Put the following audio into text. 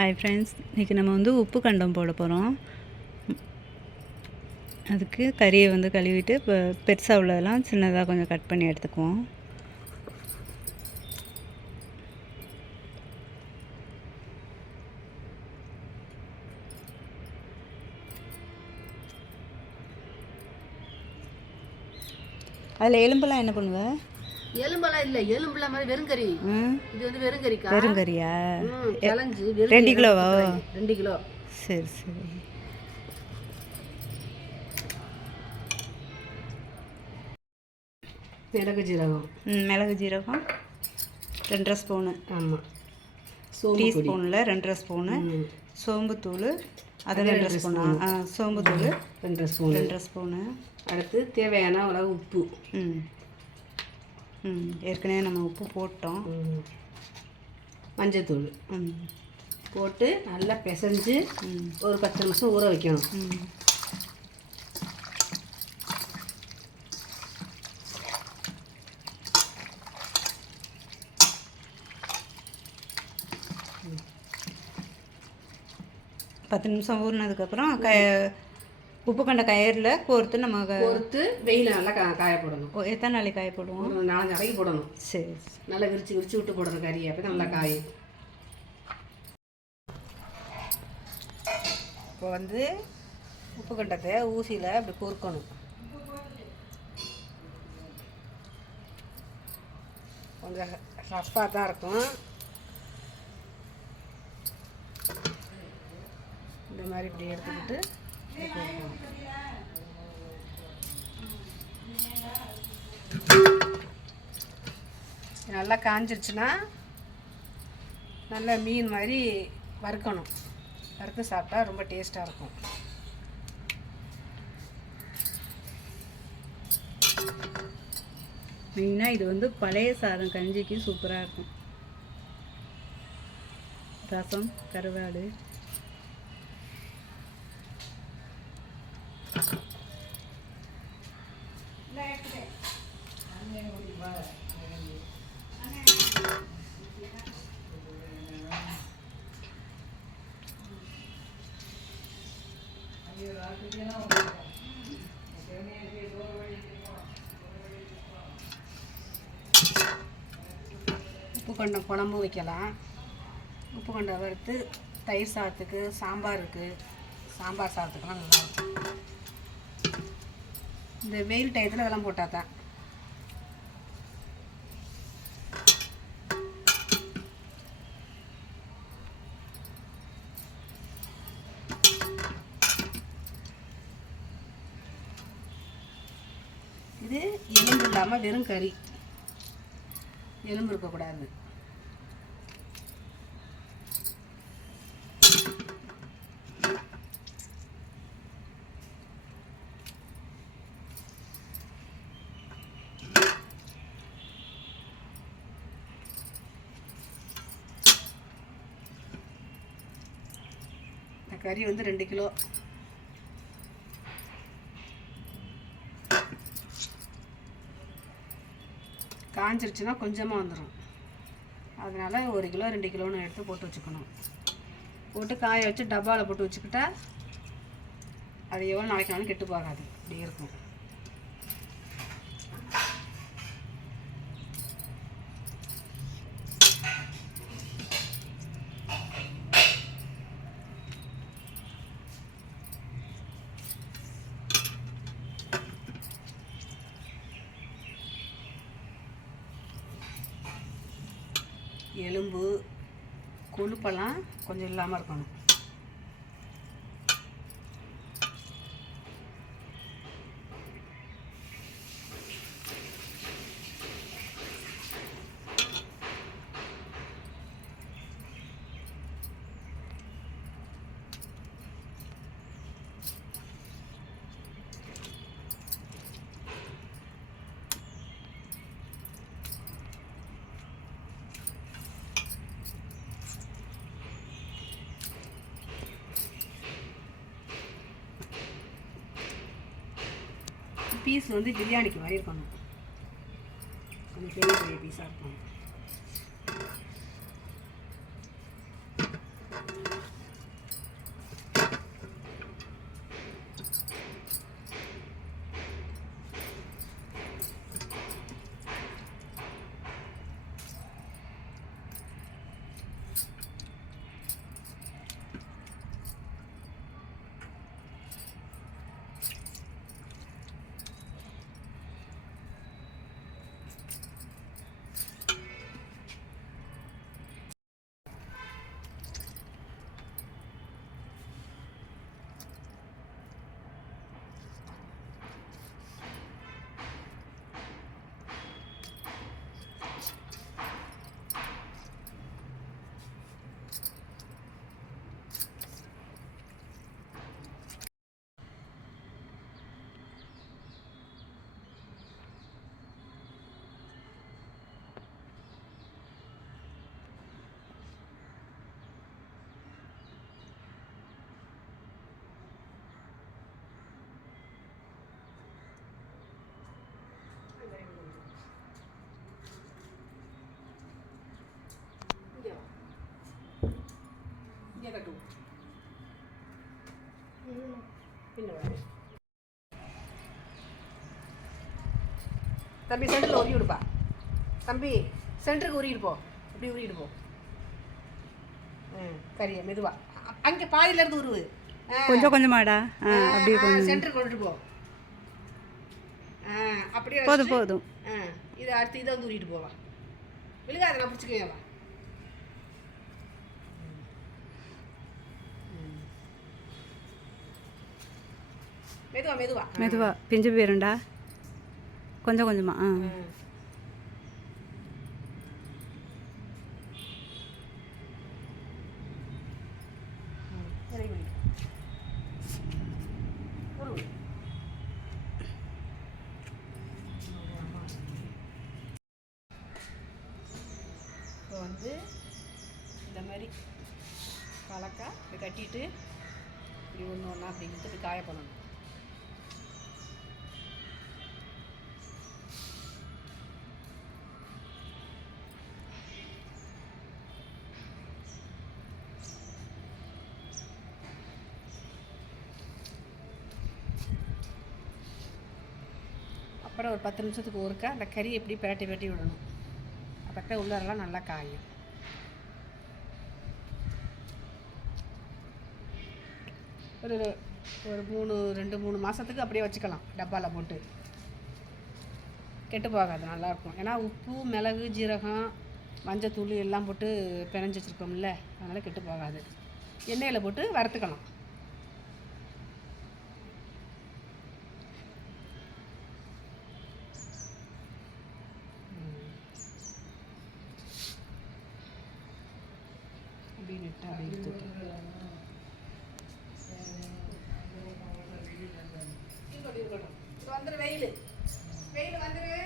Hi friends இன்றைக்கி நம்ம வந்து உப்பு கண்டம் போட போகிறோம் அதுக்கு கறியை வந்து கழுவிட்டு இப்போ பெருசாக உள்ளதெல்லாம் சின்னதாக கொஞ்சம் கட் பண்ணி எடுத்துக்குவோம். அதில் எலும்பெல்லாம் என்ன பண்ணுவேன் எலும்பெல்லாம் இல்லை எலும்புலாம் மாதிரி வெறுங்கறி. ம். இது வந்து வெறுங்கறிக்கா. வெறுங்கறியா? வெறும் ரெண்டு கிலோவா? ரெண்டு கிலோ. சரி சரி. மிளகு ஜீரகம். ம், மிளகு ஜீரகம். ரெண்டரை ஸ்பூனு. ஆமாம் சோம்பு பொடி. டீஸ்பூனில் ரெண்டரை ஸ்பூனு. ம், சோம்புத்தூள் அது ரெண்டரை ஸ்பூனா? ஆ சோம்புத்தூள் ரெண்டரை ஸ்பூன். ரெண்டரை ஸ்பூனு. அடுத்து தேவையான அளவு உப்பு. ம். ஏற்கனவே நம்ம உப்பு போட்டோம். மஞ்சத்தூள். போட்டு நல்லா பிசைஞ்சு ஒரு பத்து நிமிஷம் ஊற வைக்கணும். ம். பத்து நிமிஷம் ஊறினதுக்கப்புறம் க உப்பு கண்ட கயிறில் கோர்த்து நம்ம க- பொறுத்து வெயில நல்லா கா காய போடணும். எத்தனை நாளைக்கு காய போடுவோம்? ஒரு நாலஞ்சு அறைக்கு போடணும். சரி நல்லா விரிச்சு விரிச்சு விட்டு போடணும் கறி அப்போ நல்லா காயும் இப்போ வந்து உப்பு கண்டத்தை ஊசியில் அப்படி பொறுக்கணும். கொஞ்சம் ரஃப்பாக தான் இருக்கும். இந்த மாதிரி இப்படி எடுத்துக்கிட்டு இப்படி நல்லா காஞ்சிருச்சுன்னா நல்லா மீன் மாதிரி வறுக்கணும். வறுத்து சாப்பிட்டா ரொம்ப டேஸ்ட்டாக இருக்கும். மெயினாக இது வந்து பழைய சாதம். கஞ்சிக்கு சூப்பராக இருக்கும். ரசம் கருவாடு. பண்ண குழம்பு வைக்கலாம். உப்பு கொண்டை வறுத்து தயிர் சாதத்துக்கு சாம்பாருக்கு சாம்பார் சாதத்துக்குலாம் நல்லா இருக்கும். இந்த வெயில் டயத்தில் இதெல்லாம் போட்டால் தான். இது எலும்பு இல்லாமல் வெறும் கறி. எலும்பு இருக்கக்கூடாது. கறி வந்து ரெண்டு கிலோ. காஞ்சிருச்சுன்னா கொஞ்சமாக வந்துடும் அதனால் ஒரு கிலோ ரெண்டு கிலோன்னு எடுத்து போட்டு வச்சுக்கணும். போட்டு காய வச்சு டப்பாவில் போட்டு வச்சுக்கிட்டா அது எவ்வளோ நாளைக்கு நாளும் கெட்டு போகாது. இப்படி இருக்கும். எலும்பு கொழுப்பெல்லாம் கொஞ்சம் இல்லாமல் இருக்கணும். பீஸ் வந்து பிரியாணிக்கு மாதிரி இருக்கணும் கொஞ்சம் பெரிய பெரிய பீஸாக இருக்கும் பின்ன விட தம்பி சென்டரில் உருகி விடுப்பா. தம்பி சென்டருக்கு உருகிட்டு போ. இப்படி உருகிட்டு போ. ம் சரியா மெதுவா. அங்கே பாதியில இருந்து உருவு. கொஞ்சம் கொஞ்சமாடா. அப்படியே கொஞ்சம். சென்டருக்கு கொண்டுட்டு போ. அப்படியே போதும் போதும். இதை அடுத்து இதை வந்து உருகிட்டு போவா. விழுகாத நான் பிடிச்சிக்கவே மெதுவா மெதுவா. மெதுவா. பிஞ்சு போயிருண்டா? கொஞ்சம் கொஞ்சமா ஆ. இப்போ வந்து இந்த மாதிரி கலக்கா இப்படி கட்டிட்டு இப்படி ஒன்று ஒன்றா அப்படி இழுத்து இப்படி காய பண்ணணும் அப்புறம் ஒரு பத்து நிமிஷத்துக்கு ஒருக்கா அந்த கறி எப்படி பிரட்டி பிரட்டி விடணும். அப்போ உள்ளாரெல்லாம் நல்லா காயும். ஒரு ஒரு மூணு ரெண்டு மூணு மாதத்துக்கு அப்படியே வச்சுக்கலாம். டப்பாவில் போட்டு. கெட்டு போகாது நல்லாயிருக்கும் ஏன்னா உப்பு மிளகு ஜீரகம் மஞ்சத்தூள் எல்லாம் போட்டு பிணைஞ்சி வச்சுருக்கோம்ல அதனால் கெட்டு போகாது. எண்ணெயில் போட்டு வறுத்துக்கலாம். அப்படியே நெட்டு அப்படியே எடுத்துட்டு. வந்துரு வெயில். வெயில் வந்துரு